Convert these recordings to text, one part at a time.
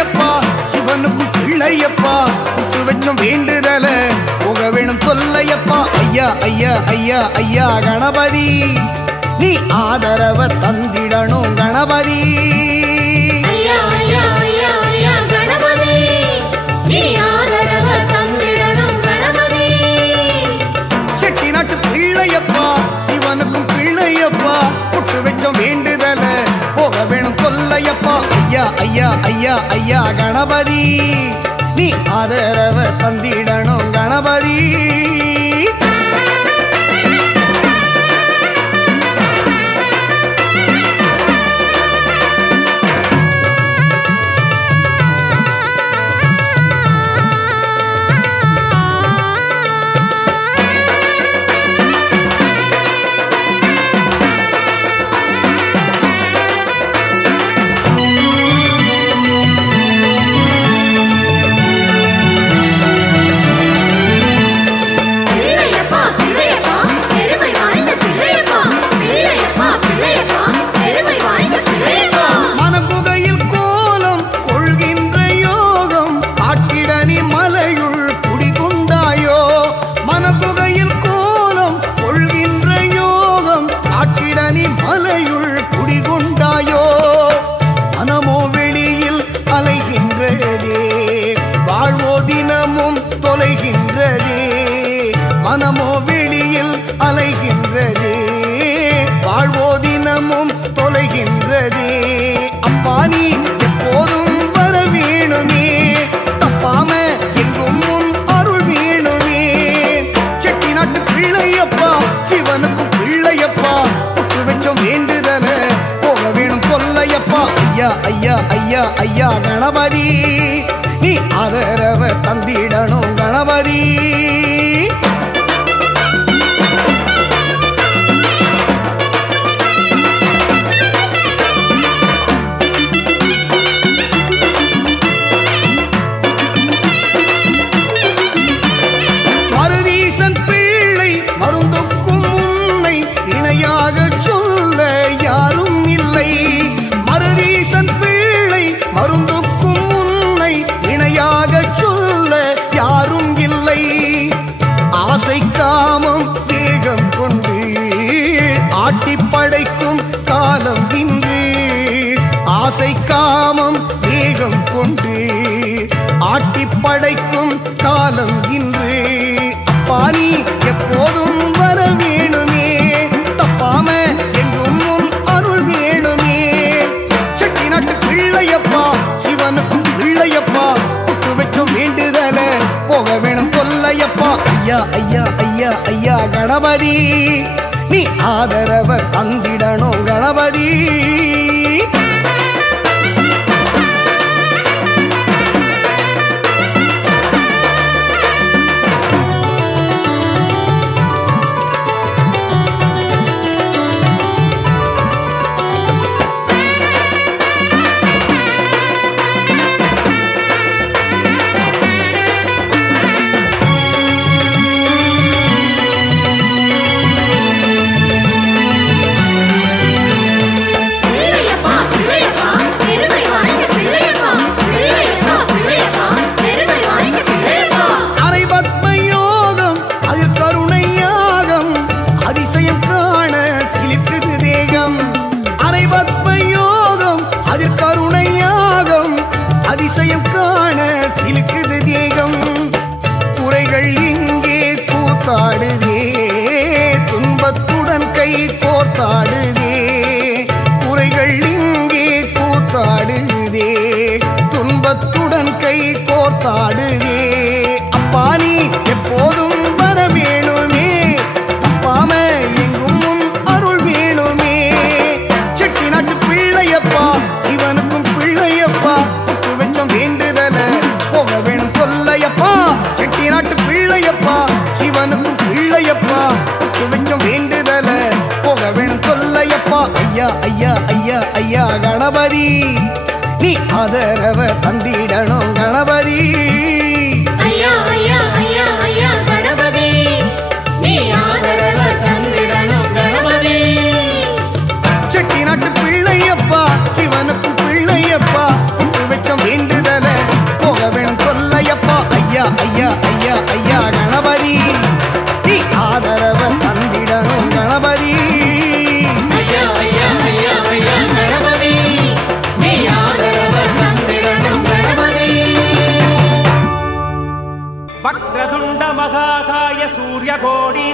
பிள்ளையப்பா சிவனுக்கும் பிள்ளையப்பா விட்டு வச்சோம் வேண்டுதல போக வேணும் சொல்லையப்பா ஐயா ஐயா ஐயா ஐயா கணபதி நீ ஆதரவ தந்திடணும் கணபதி ஐயா ஐயா ஐயா ஐயா கணபதி நீ ஆதரவ தந்திடணும் கணபதி செட்டிநாட்டு பிள்ளையப்பா சிவனுக்கும் பிள்ளையப்பா விட்டு வச்சோம் வேண்டுதல போக வேணும் சொல்லையப்பா ஐயா ஐயா ஐயா ஐயா கணபதி நீ ஆதரவ தந்திடணும் கணபதி மனமோ வெளியில் அலைகின்றதே வாழ்வோ தினமும் தொலைகின்றதே அப்பா நீ எப்போதும் வர வேணுமே தப்பாம எங்கும் அருள் வேணுமே செட்டிநாட்டு பிள்ளையப்பா சிவனுக்கும் பிள்ளையப்பா விட்டு வச்சோம் வேண்டுதல போக வேணும் சொல்லையப்பா ஐயா ஐயா ஐயா ஐயா கணபதி நீ ஆதரவ தந்திடணும் கணபதி காமம் வேகம் கொண்டு ஆட்டி படைக்கும் காலம் இன்று ஆசை காமம் வேகம் கொண்டு ஆட்டி படைக்கும் காலம் இன்று அப்பா நீ எப்போதும் வர வேணுமே தப்பாம எங்கும் அருள் வேணுமே செட்டிநாட்டு பிள்ளையப்பா சிவனுக்கும் பிள்ளையப்பா விட்டு வச்சோம் வேண்டுதல போக வேணும் சொல்லையப்பா ஐயா ஐயா ஐயா ஐயா கணபதி நீ ஆதரவ தந்திடணும் கணபதி அதிசயம் காண சிலுக்குது தேகம் குறைகள் இங்கே கூத்தாடுதே துன்பத்துடன் கை கோர்த்தாடுதே குறைகள் இங்கே கூத்தாடுதே துன்பத்துடன் கை கோர்த்தாடுதே அப்பா நீ எப்போதும் வர வேணுமே தப்பாம எங்கும் அருள் வேணுமே செட்டிநாட்டு பிள்ளையப்பா சிவனுக்கும் பிள்ளையப்பா வேண்டுதல போக வேணும் சொல்லையப்பா செட்டிநாட்டு பிள்ளையப்பா சிவனுக்கும் பிள்ளையப்பா விட்டு வச்சோம் வேண்டுதல போக வேணும் சொல்லையப்பா ஐயா ஐயா ஐயா ஐயா கணபதி நீ ஆதரவ தந்திடணும் கணபதி ஐயா ஐயா ஐயா ஐயா கணபதி நீ ஆதரவ தந்திடணும் கணபதி செட்டிநாட்டு பிள்ளையப்பா சிவனுக்கும் பிள்ளையப்பா விட்டு வச்சோம் வேண்டுதல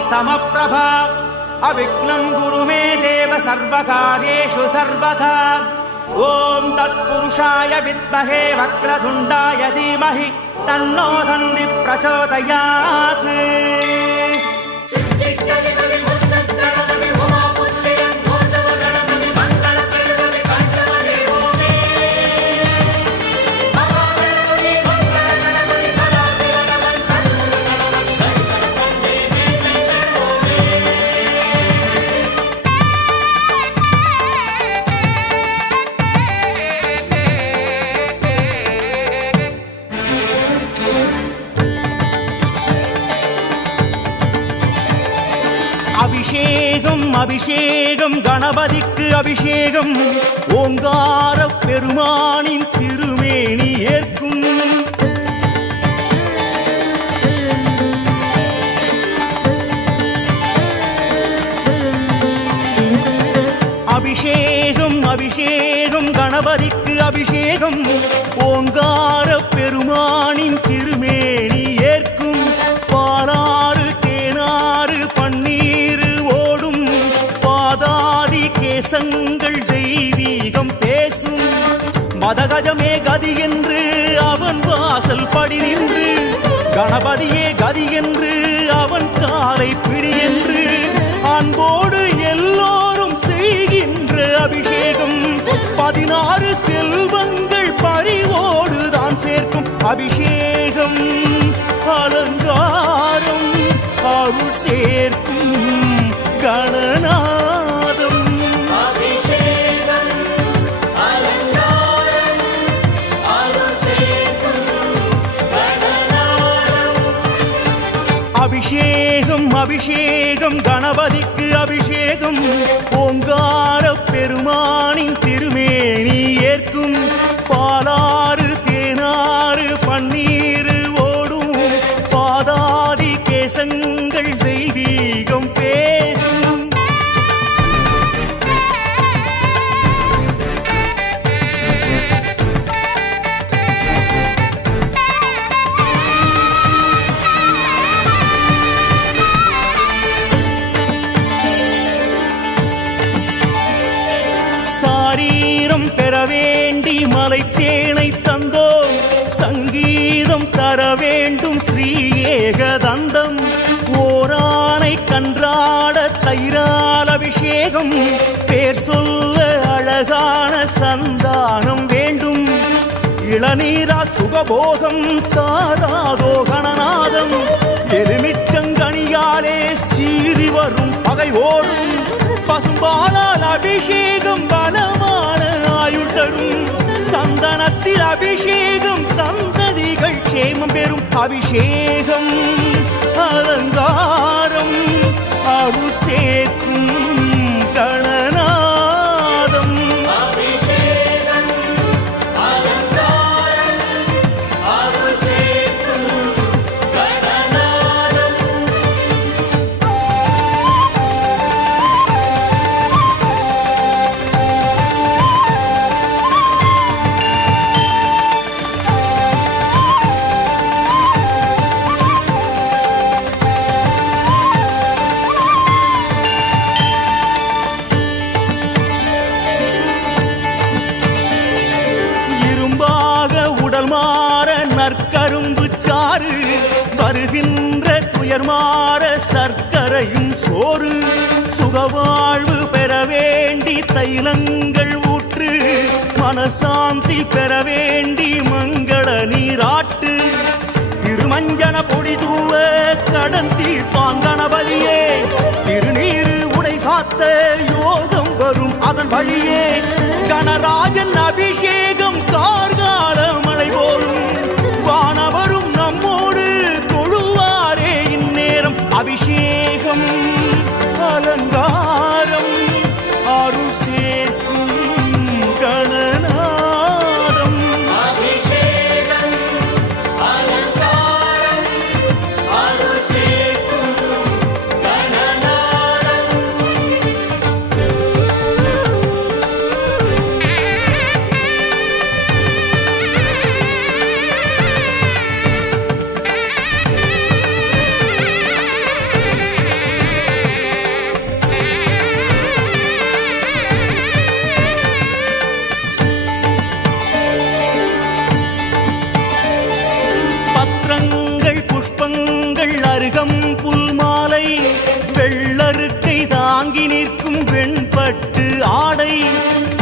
समप्रभा अविघ्नं गुरु मे देव सर्वकार्येषु सर्वथा ॐ तत्पुरुषाय विद्महे वक्रतुण्डाय धीमहि तन्नो धन्ति प्रचोदयात् அபிஷேகம் அபிஷேகம் கணபதிக்கு அபிஷேகம் ஓங்கார பெருமானின் திருமேனி ஏற்கும் அபிஷேகம் அபிஷேகம் கணபதிக்கு அபிஷேகம் ஓங்கார பெருமானின் திருமேனி ஏற்கும் பாலாறு தேனாறு பன்னீர் ஓடும் பாதாதி கேசங்கள் தெய்வீகம் பேசும் மதகஜமே கதி என்று அவன் வாசல் படி நின்று கணபதியே கதி என்று அவன் காலை பிடி என்று அன்போடு எல்லோரும் செய்கின்ற அபிஷேகம் 16 செல்வங்கள் பறிவோடு தான் சேர்க்கும் அபிஷேகம் அலங்காரம் அருள் சேர்க்கும் கணநாதம் அபிஷேகம் அபிஷேகம் கணபதிக்கு அபிஷேகம் ஓங்கார பெருமானின் திருமேனி ஏற்கும் பாலாறு தேனாறு பன்னீர் ஓடும் பாதாதி கேசங்கள் தெய்வீகம் பேசும் சாரீரம் பெற வேண்டி மலை தேனை தந்தோம் சங்கீதம் தர வேண்டும் ஸ்ரீ ஏகதந்தம் ஓரானை கன்றாட தைரால் அபிஷேகம் பேர் சொல்ல அழகான சந்தானம் வேண்டும் இளநீரா சுகபோகம் தாராதோ கணநாதம் எலுமிச்சங்கனியாலே சீறி வரும் பகை ஓடும் பசும்பாலால் அபிஷேகம் பலமான ஆயுள் தரும் சந்தனத்தில் அபிஷேகம் சந்ததிகள் க்ஷேமம் பெறும் அபிஷேகம் அலங்காரம் அருள் சேர்க்கும் கணநாதம் நற்கரும்பு சாறு வருகின்ற துயர் மாற சர்க்கரையும் சோறு சுகவாழ்வு பெற வேண்டி தைலங்கள் ஊற்று மனசாந்தி பெற வேண்டி மங்கள நீராட்டு திருமஞ்சன பொடி தூவ கடன் தீர்ப்பான் கணபதியே திருநீரு உடை சாத்த யோகம் வரும் அதன் வழியே கணராஜன் அபிஷேகம் கார்கால மழை போலும் வானவரும் நம்மோடு தொழுவாரே இந்நேரம் அபிஷேகம் அலங்காரம் அருள் சேர்க்கும் கணநாதம்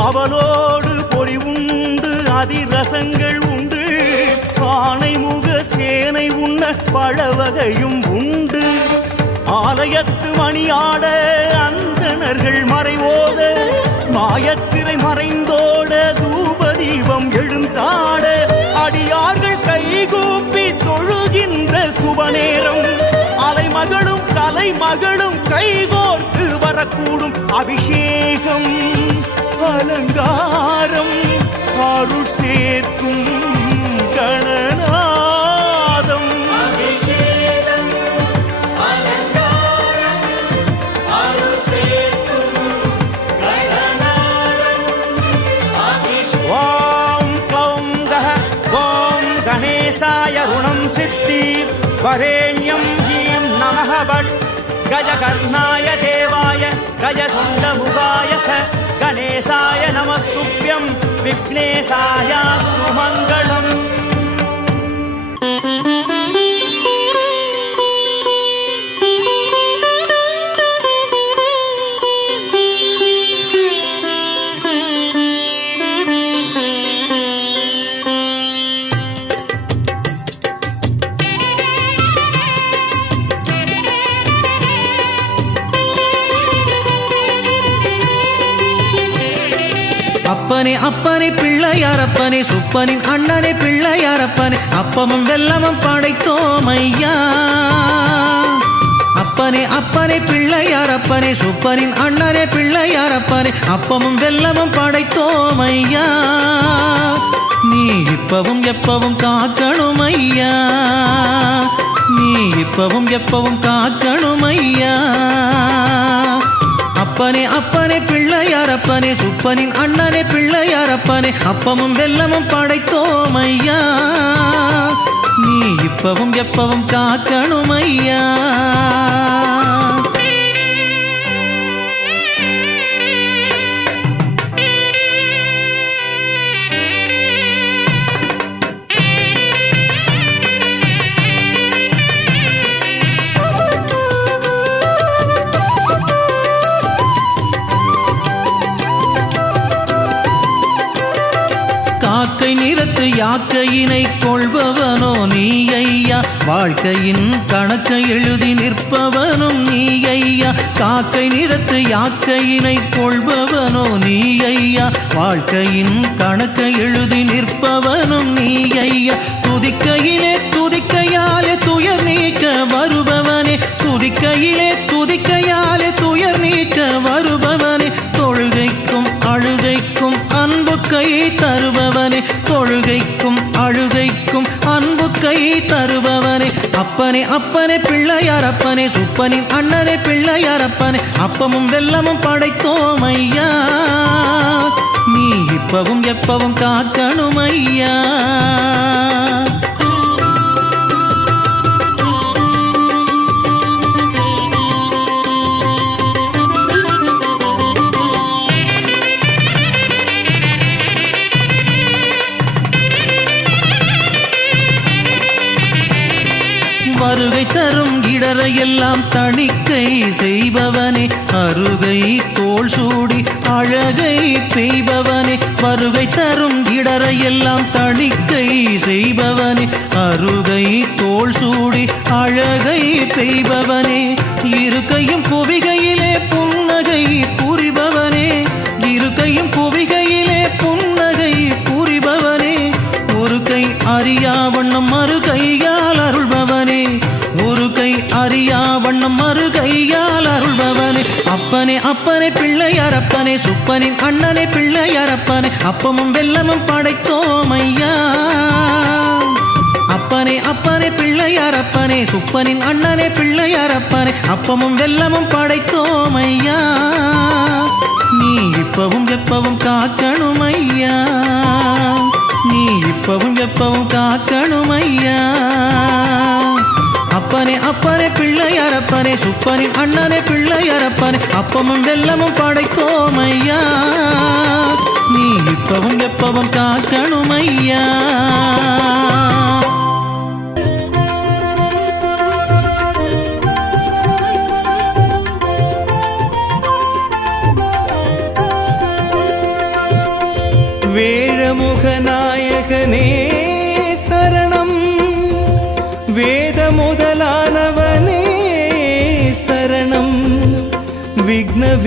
அவளோடு பொறி உண்டு அதிரசங்கள் உண்டு ஆனை முக சேனை உண்ண பழவகையும் உண்டு ஆலயத்து மணியாட அந்தணர்கள் மறைவோத மாயத்திரை மறைந்தோட தூபதீபம் எழுந்தாட அடியார்கள் கைகூப்பி தொழுகின்ற சுபநேரம் அலைமகளும் கலைமகளும் கைகோர்த்து வரக்கூடும் அபிஷேகம் அலங்காரம் அருள் சேர்க்கும் கணநாதம் அபிஷேகம் அலங்காரம் அருள் சேர்க்கும் கணநாதம் அபிஷேகம் ஓம் க்ளௌம் கஹ ஓம் கணேசாய ருணம் சித்தி வரேண்யம் ஹீம் நமः பட் கஜகர்ணாய தேவாய கஜசுண்டமுகாய ச கணேசாய நமஸ்துப்யம் விக்னேசாயாஸ்து மங்களம். அப்பனே அப்பனே பிள்ளையாரப்பனே சுப்பனின் அண்ணனே பிள்ளையாரப்பனே அப்பமும் வெல்லமும் படைத்தோம் ஐயா. அப்பனே அப்பனே பிள்ளையாரப்பனே சுப்பனின் அண்ணனே பிள்ளையாரப்பனே அப்பமும் வெல்லமும் படைத்தோம் ஐயா. நீ இப்பவும் எப்பவும் காக்கணும் ஐயா, நீ இப்பவும் எப்பவும் காக்கணும் ஐயா. அப்பனே அப்பனே பிள்ளையாரப்பனே சுப்பனின் அண்ணனே பிள்ளையாரப்பனே அப்பமும் வெல்லமும் படைத்தோம் ஐயா. நீ இப்பவும் எப்பவும் காக்கணும் ஐயா. காக்கை நிறத்து யாக்கையினை கொள்பவனோ நீ ஐயா, வாழ்க்கையின் கணக்கை எழுதி நிற்பவனும் நீ ஐயா. காக்கை நிறத்து யாக்கையினை கொள்பவனோ நீ ஐயா, வாழ்க்கையின் கணக்கை எழுதி நிற்பவனும் நீ ஐயா. துதிக்கையிலே துதிக்கையாலே துயர் நீக்க வருபவனே, துதிக்கையிலே துதிக்கையாலே துயர் நீக்க வருபவனே. தொழுகைக்கும் அழுகைக்கும் அன்பு கை தருபவனே, தொழுகைக்கும் அழுகைக்கும் அன்பு கை தருபவனே. அப்பனே அப்பனே பிள்ளையாரப்பனே சுப்பனின் அண்ணனே பிள்ளையாரப்பனே அப்பமும் வெல்லமும் படைத்தோம் ஐயா. நீ இப்பவும் எப்பவும் காக்கணும் ஐயா. வருகை தரும் இடரையெல்லாம் தணிக்கை செய்பவனே, அருகை தோள் சூடி அழகை பெய்பவனே. வருகை தரும் இடரையெல்லாம் தணிக்கை செய்பவனே, அருகை தோள் சூடி அழகை பெய்பவனே. இருக்கையும் குவிகையிலே புன்னகை புரிபவனே, இருக்கையும் குவிகையிலே புன்னகை புரிபவனே. ஒரு கை அறியா வண்ணம் மறு கையால் அருள்பவனே, ஒரு கை அறியா வண்ணம் மறு கையால் அருள்பவனே. அப்பனே அப்பனே பிள்ளையாரப்பனே சுப்பனின் அண்ணனே பிள்ளையாரப்பனே அப்பமும் வெல்லமும் படைத்தோம் ஐயா. அப்பனே அப்பனே பிள்ளையாரப்பனே சுப்பனின் அண்ணனே பிள்ளையாரப்பனே அப்பமும் வெல்லமும் படைத்தோம் ஐயா. நீ இப்பவும் எப்பவும் காக்கணும் ஐயா, நீ இப்பவும் எப்பவும் காக்கணும் ஐயா. அப்பனே அப்பனே பிள்ளையாரப்பனே சுப்பனின் அண்ணனே பிள்ளையாரப்பனே அப்பமும் வெல்லமும் படைத்தோம் ஐயா. நீ இப்பவும் எப்பவும் காக்கணும் ஐயா.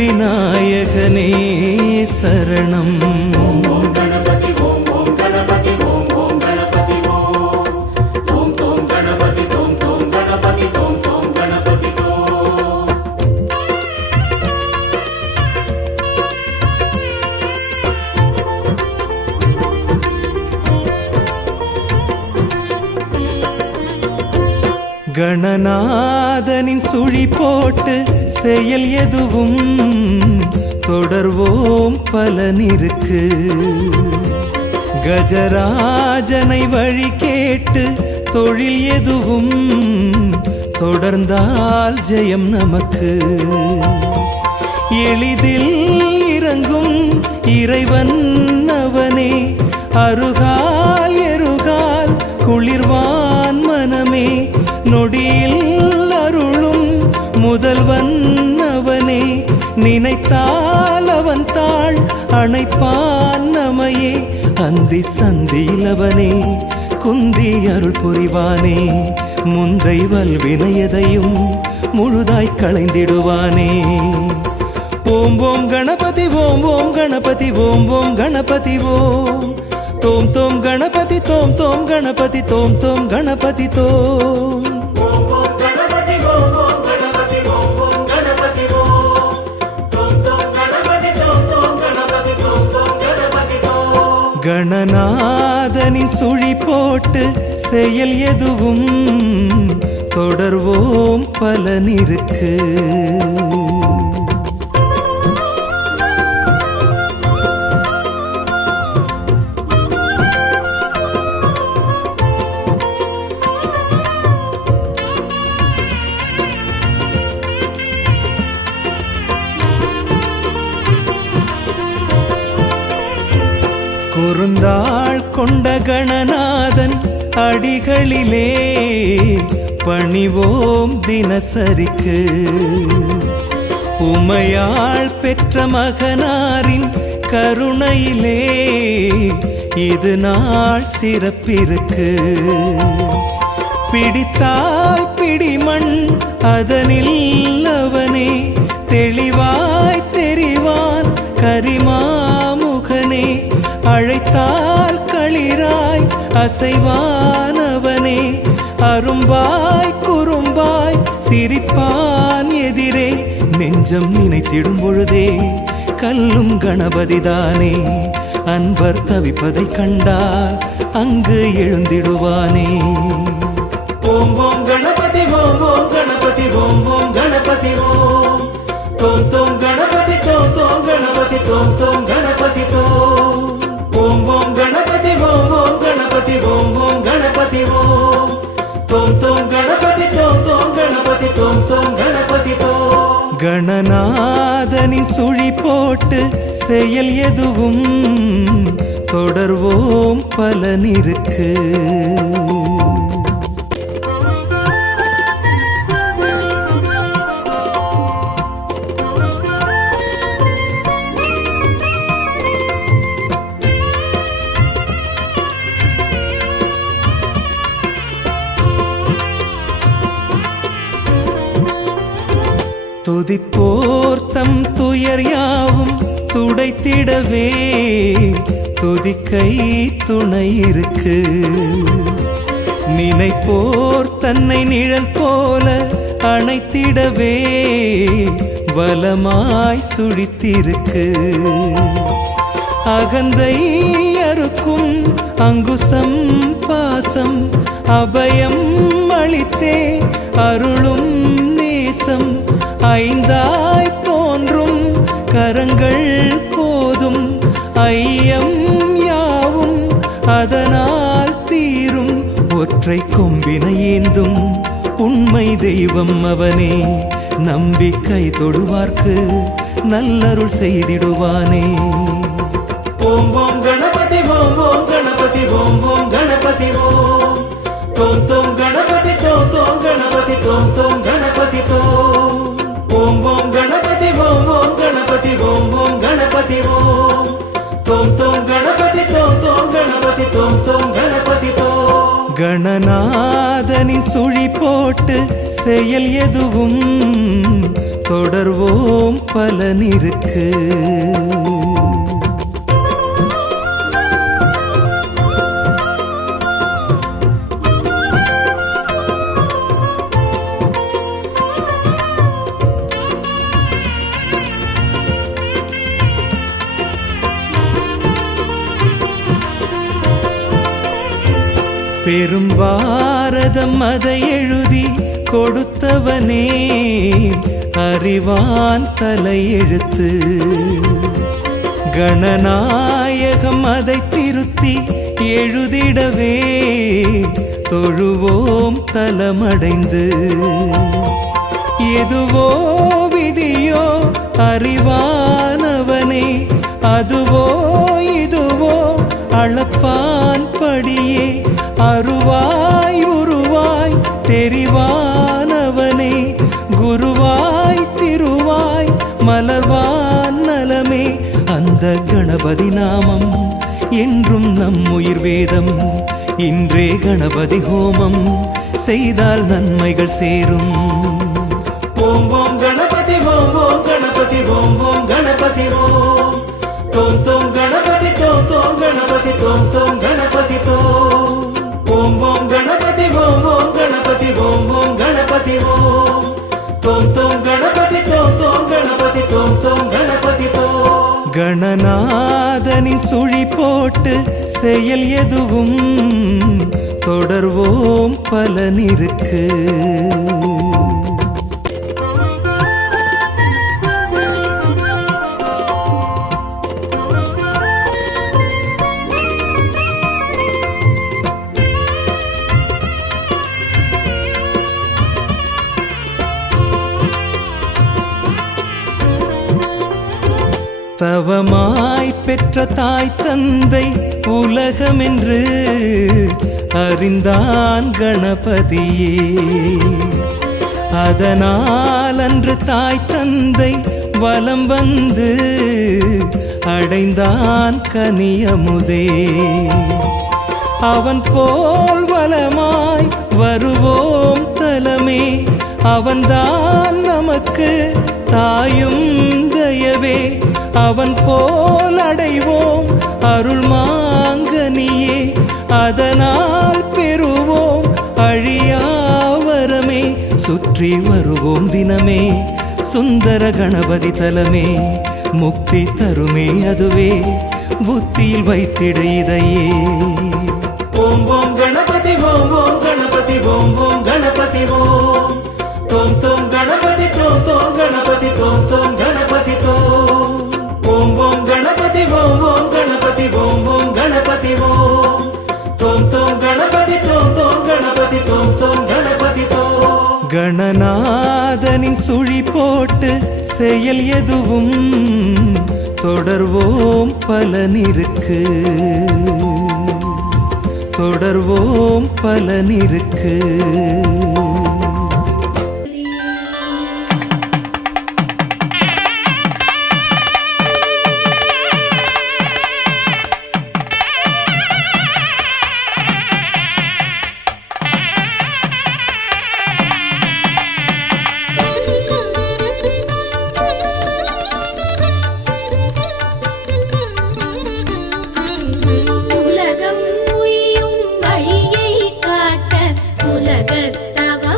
விநாயகனே சரணம். ஓம் கணபதி ஓம் ஓம் கணபதி ஓம் ஓம் கணபதி ஓம் ஓம் தோம் கணபதி தோம் தோம் கணபதி தோம் தோம் கணபதி ஓம். கணநாதனின் சுழி போட்டு செயல் எதுவும் தொடர்வோம் பலனிருக்கு. கஜராஜனை வழி கேட்டு தொழில் எதுவும் தொடர்ந்தால் ஜெயம் நமக்கு. எளிதில் இறங்கும் இறைவன் அவனே, அருகால் எருகால் குளிர்வான் மனமே, நொடியில் அருளும் முதல்வன் அவனே, நினைத்தால் அவன் தாள் அணைப்பான் நமையே. அந்தி சந்தியில் அவனே குந்தி அருள் புரிவானே, முந்தை வல்வினையதையும் முழுதாய் களைந்திடுவானே. ஓம் ஓம் கணபதி ஓம் ஓம் கணபதி ஓம் ஓம் கணபதி ஓம் தோம் தோம் கணபதி தோம் தோம் கணபதி தோம் தோம் கணபதி தோம். ஓம் ஓம் கணபதி ஓம் ஓம் கணபதி ஓம் ஓம் கணபதி ஓம் தோம் தோம் கணபதி தோம் தோம் கணபதி தோம் தோம் கணபதி ஓம். கணநாதனின் சுழி போட்டு செயல் எதுவும் தொடர்வோம் பலனிருக்கு. குறுந்தாள் கொண்ட கணநாதன் அடிகளிலே பணிவோம் தினசரிக்கு. உமையாள் பெற்ற மகனாரின் கருணையிலே இது நாள் சிறப்பிருக்கு. பிடித்தால் பிடிமண் அதனில் அவனே, தெளிவாய் தெரிவான் கரிமாமுகனே, அழைத்தால் களிராய் அசைவானவனே, அரும்பாய் குறும்பாய் சிரிப்பான் எதிரே. நெஞ்சம் நினைத்திடும் பொழுதே கல்லும் கணபதிதானே, அன்பர் தவிப்பதை கண்டால் அங்கு எழுந்திடுவானே. ஓம் ஓம் கணபதி ஓம் ஓம் கணபதி ஓம் ஓம் கணபதி ஓம் தோம் தோம் கணபதி தோம் தோம் கணபதி தோம் தோம் கணபதி தோம். ஓம் ஓம் கணபதி ஓம் ஓம் கணபதி ஓம் ஓம் கணபதி ஓம் தோம் தோம் கணபதி தோம் தோம் கணபதி தோம் தோம் கணபதி தோம். கணநாதனின் சுழி போட்டு செயல் எதுவும் தொடர்வோம் பலனிருக்கு. துதிப்போர் தம் துயர் யாவும் துடைத்திடவே துதிக்கை துணை இருக்கு. நினைப்போர் தன்னை நிழல் போல அணைத்திடவே வலமாய் சுழித்திருக்கு. அகந்தை அறுக்கும் அங்குசம் பாசம் அபயம் அளித்தே அருளும் நேசம். ஐந்தாய் தோன்றும் கரங்கள் போதும், ஐயம் யாவும் அதனால் தீரும். ஒற்றை கொம்பினை ஏந்தும் உண்மை தெய்வம் அவனே, நம்பிக்கை தொடுவார்க்கு நல்லருள் செய்திடுவானே. ஓம் ஓம் கணபதி ஓம் ஓம் கணபதி ஓம் ஓம் கணபதி ஓம் தோம் தோம் கணபதி தோம் தோம் கணபதி தோம் தோம் கணபதி தோம். ஓம் ஓம் கணபதி ஓம் ஓம் கணபதி ஓம் ஓம் கணபதி ஓம் தோம் தோம் கணபதி தோம் தோம் கணபதி தோம் தோம் கணபதி தோம். கணநாதனின் சுழி போட்டு செயல் எதுவும் தொடர்வோம் பலனிருக்கு. பெரும் பாரதம் அதை எழுதி கொடுத்தவனே அறிவான் தலையெழுத்து. கணநாயகம் அதை திருத்தி எழுதிடவே தொழுவோம் தலமடைந்து. எதுவோ விதியோ அறிவானவனே, அதுவோ இதுவோ அளப்பான் படியே. அருவாய் உருவாய் தெரிவானவனே, குருவாய் திருவாய் மலர்வான் நலமே. அந்த கணபதி நாமம் என்றும் நம் உயிர் வேதம். இன்றே கணபதி ஹோமம் செய்தால் நன்மைகள் சேரும். ஓம் ஓம் கணபதி ஓம் ஓம் கணபதி ஓம் ஓம் கணபதி ஓம். தோம் தோம் கணபதி தோம் தோம் கணபதி தோம் தோம் கணபதி தோம். ஓம் ஓம் கணபதி ஓம் ஓம் கணபதி ஓம் ஓம் கணபதி ஓம். தோம் தோம் கணபதி தோம் தோம் கணபதி தோம் தோம் கணபதி தோம். கணநாதனின் சுழி போட்டு செயல் எதுவும் தொடர்வோம் பலனிருக்கு. தவமாய் பெற்ற தாய் தந்தை உலகமென்று அறிந்தான் கணபதியே. அதனால் அன்று தாய் தந்தை வலம் வந்து அடைந்தான் கனியமுதே. அவன் போல் வலமாய் வருவோம் தலமே. அவன்தான் நமக்கு தாயும் தயவே. அவன் போல் அடைவோம் அருள் மாங்கனியே. அதனால் பெறுவோம் அழியாவரமே. சுற்றி வருவோம் தினமே சுந்தர கணபதி தலமே. முக்தி தருமே அதுவே, புத்தியில் வைத்திட இதையே. ஓம் ஓம் கணபதி ஓம் ஓம் கணபதி ஓம் ஓம் கணபதி ஓம். தோம் தோம் கணபதி தோம் தோம் கணபதி தோம் தோம் கணபதி தோம். ஓம் ஓம் கணபதி ஓம் ஓம் கணபதி ஓம் ஓம் கணபதி ஓம். தோம் தோம் கணபதி தோம் தோம் கணபதி தோம் தோம் கணபதி தோம். கணநாதனின் சுழி போட்டு செயல் எதுவும் தொடர்வோம் பலனிருக்கு. தொடர்வோம் பலனிருக்கு. உலகம் உய்யும் வழியை காட்ட உலகத்தவ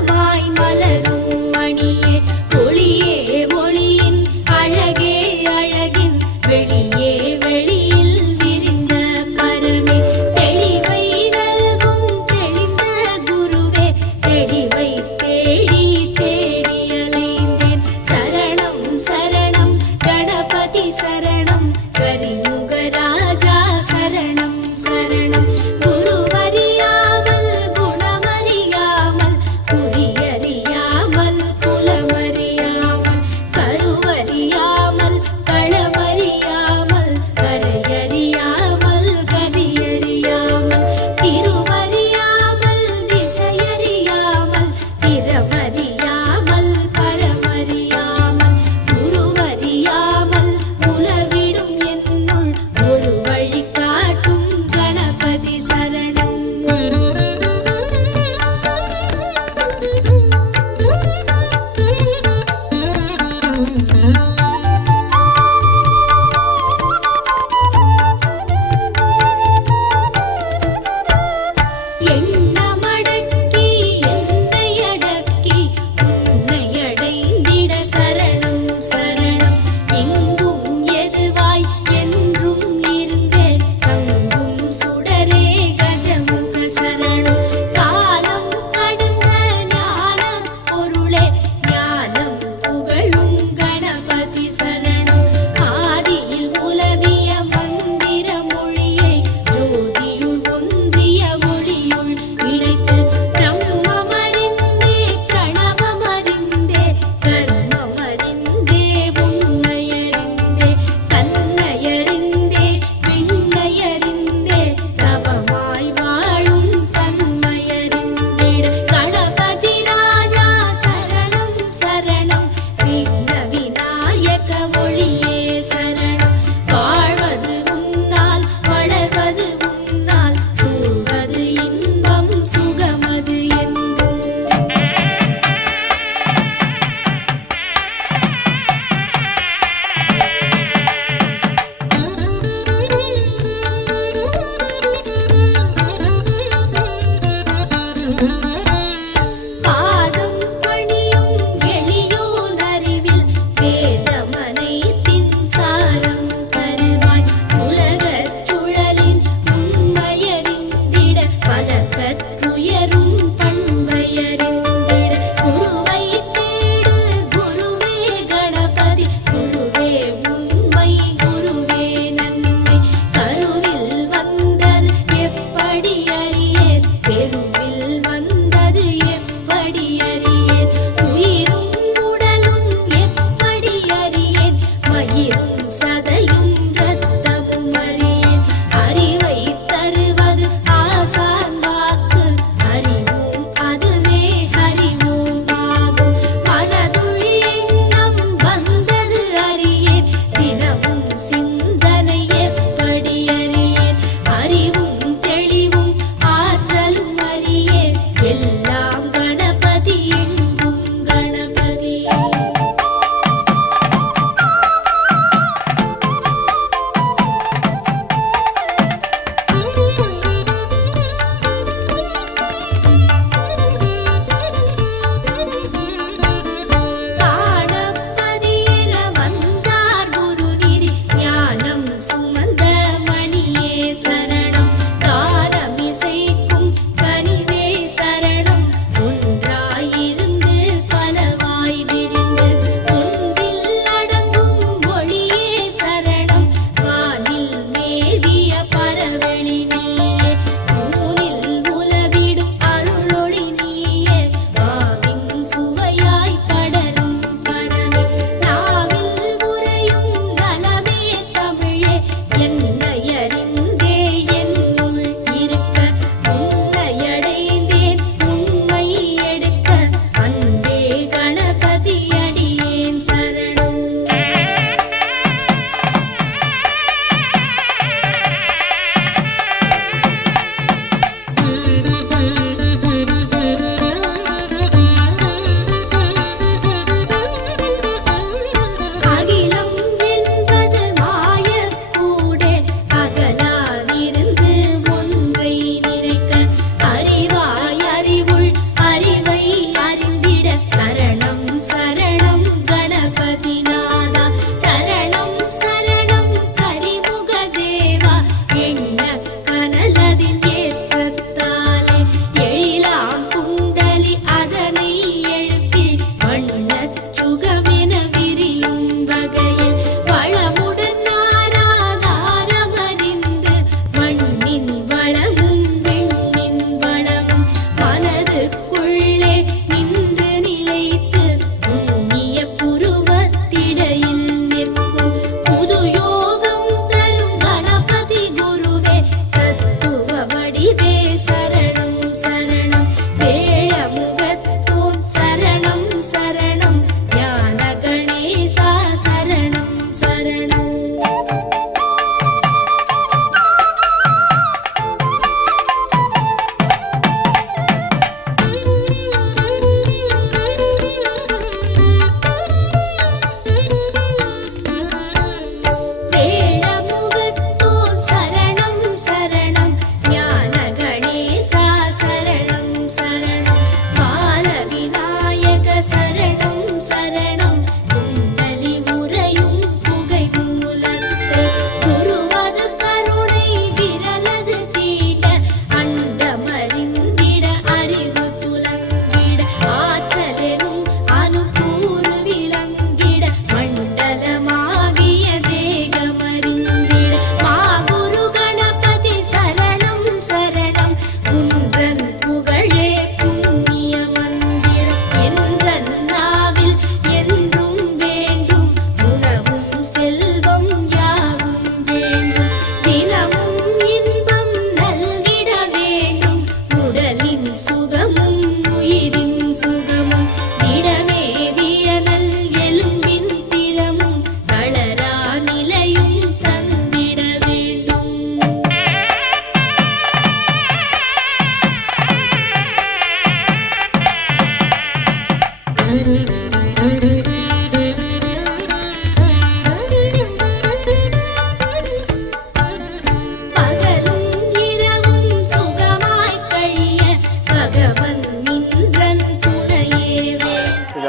பாதம் பணியும் எளியோனறிவில் வேதமனைத்தின் சாரம் தருவாய் உலகச் சுழலின் உண்மையறிந்திட பலகற்றுயரும் பண்பையறிந்திட குருவை தேடு குருவே கணபதி குருவே உண்மை குருவே நன்மை கருவில் வந்தது எப்படி அறியேன் தெருவில் வந்த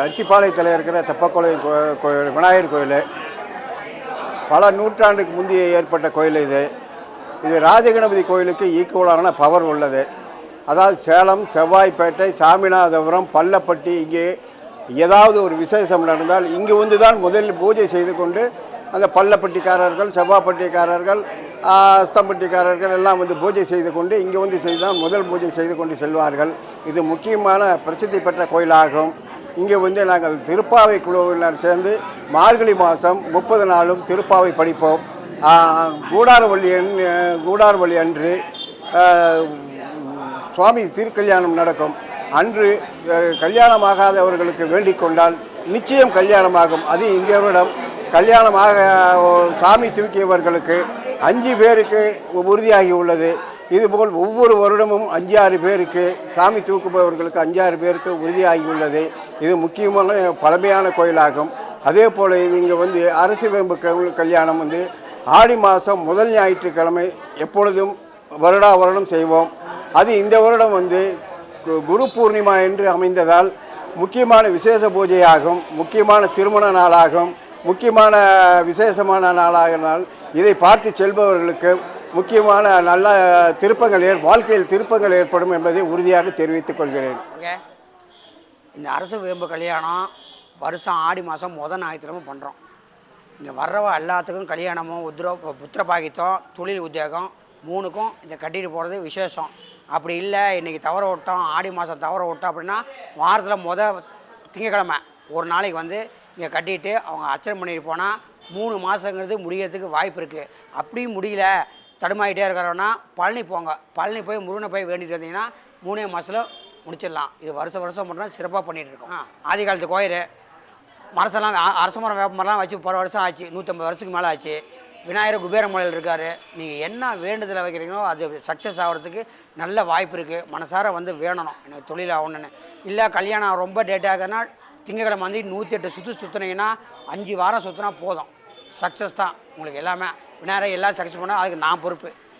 அரிசிப்பாளையத்தில் இருக்கிற தெப்பக்குளம் கோயில் விநாயகர் கோயில். பல நூற்றாண்டுக்கு முந்தைய ஏற்பட்ட கோயில் இது. இது ராஜகணபதி கோயிலுக்கு ஈக்குவலான பவர் உள்ளது. அதாவது சேலம், செவ்வாய்ப்பேட்டை, சாமிநாதபுரம், பள்ளப்பட்டி இங்கே ஏதாவது ஒரு விசேஷம் நடந்தால் இங்கே வந்து தான் முதலில் பூஜை செய்து கொண்டு அந்த பள்ளப்பட்டிக்காரர்கள், செவ்வாய்ப்பட்டிக்காரர்கள், அஸ்தம்பட்டிக்காரர்கள் எல்லாம் வந்து பூஜை செய்து கொண்டு இங்கே வந்து செய்து தான் முதல் பூஜை செய்து கொண்டு செல்வார்கள். இது முக்கியமான பிரசித்தி பெற்ற கோயிலாகும். இங்கே வந்து நாங்கள் திருப்பாவை குழுவினர் சேர்ந்து மார்கழி மாதம் 30 நாளும் திருப்பாவை படிப்போம். கூடார்வழி அன்று சுவாமி திருக்கல்யாணம் நடக்கும். அன்று கல்யாணமாகாதவர்களுக்கு வேண்டிக் கொண்டால் நிச்சயம் கல்யாணமாகும். அது இங்கேவிடம் கல்யாணமாக சாமி தூக்கியவர்களுக்கு 5 பேருக்கு உறுதியாகி உள்ளது. இதுபோல் ஒவ்வொரு வருடமும் 5-6 பேருக்கு சாமி தூக்குபவர்களுக்கு 5-6 பேருக்கு உறுதியாகி உள்ளது. இது முக்கியமான பழமையான கோயிலாகும். அதே போல் இங்கே வந்து அரசு வேம்பு கல்யாணம் வந்து ஆடி மாதம் முதல் ஞாயிற்றுக்கிழமை எப்பொழுதும் வருடம் செய்வோம். அது இந்த வருடம் வந்து குரு பூர்ணிமா என்று அமைந்ததால் முக்கியமான விசேஷ பூஜையாகும். முக்கியமான திருமண நாளாகும். முக்கியமான விசேஷமான நாளாகினால் இதை பார்த்து செல்பவர்களுக்கு முக்கியமான நல்ல வாழ்க்கையில் திருப்பங்கள் ஏற்படும் என்பதை உறுதியாக தெரிவித்துக் கொள்கிறேன். இந்த அரசு வேம்பு கல்யாணம் வருஷம் ஆடி மாதம் முதல் ஞாயிற்றுக்கிழமை பண்ணுறோம். இங்கே வர்றவ எல்லாத்துக்கும் கல்யாணமும் புத்திர பாக்கியம், தொழில் உத்தியோகம் 3க்கும் இதை கட்டிட்டு போகிறது விசேஷம். அப்படி இல்லை இன்றைக்கி தவற விட்டோம், ஆடி மாதம் தவற விட்டோம் அப்படின்னா வாரத்தில் திங்கக்கிழமை ஒரு நாளைக்கு வந்து இங்கே கட்டிட்டு அவங்க அர்ச்சனை பண்ணிட்டு போனால் 3 மாதங்கிறது முடிகிறதுக்கு வாய்ப்பு இருக்குது. அப்படியும் முடியல தடுமாயிட்டே இருக்கிறோன்னா பழனி போங்க. பழனி போய் முருகனை போய் வேண்டிட்டு வந்தீங்கன்னா 3 மாதத்தில் முடிச்சிடலாம். இது வருஷம் மட்டும் சிறப்பாக பண்ணிகிட்டு இருக்கோம். ஆதி காலத்து கோயில் மரத்தெல்லாம் அரச மரம் வேப்ப மரம்லாம் வச்சு பல வருஷம் ஆச்சு. 150 வருஷத்துக்கு மேலே ஆச்சு. விநாயகர் குபேரமலையில் இருக்கார். நீங்கள் என்ன வேண்டுதலை வைக்கிறீங்களோ அது சக்ஸஸ் ஆகிறதுக்கு நல்ல வாய்ப்பு இருக்குது. மனசார வந்து வேணணும் எனக்கு தொழில் ஆகணுன்னு. இல்லை கல்யாணம் ரொம்ப டேட் ஆகுதுன்னா திங்கக்கிழமை வந்து 108 சுற்றுனீங்கன்னா 5 வாரம் சுற்றினா போதும். சக்ஸஸ் தான் உங்களுக்கு எல்லாமே. விநாயகர் எல்லாம் சக்ஸஸ் பண்ணால் அதுக்கு நான் பொறுப்பு.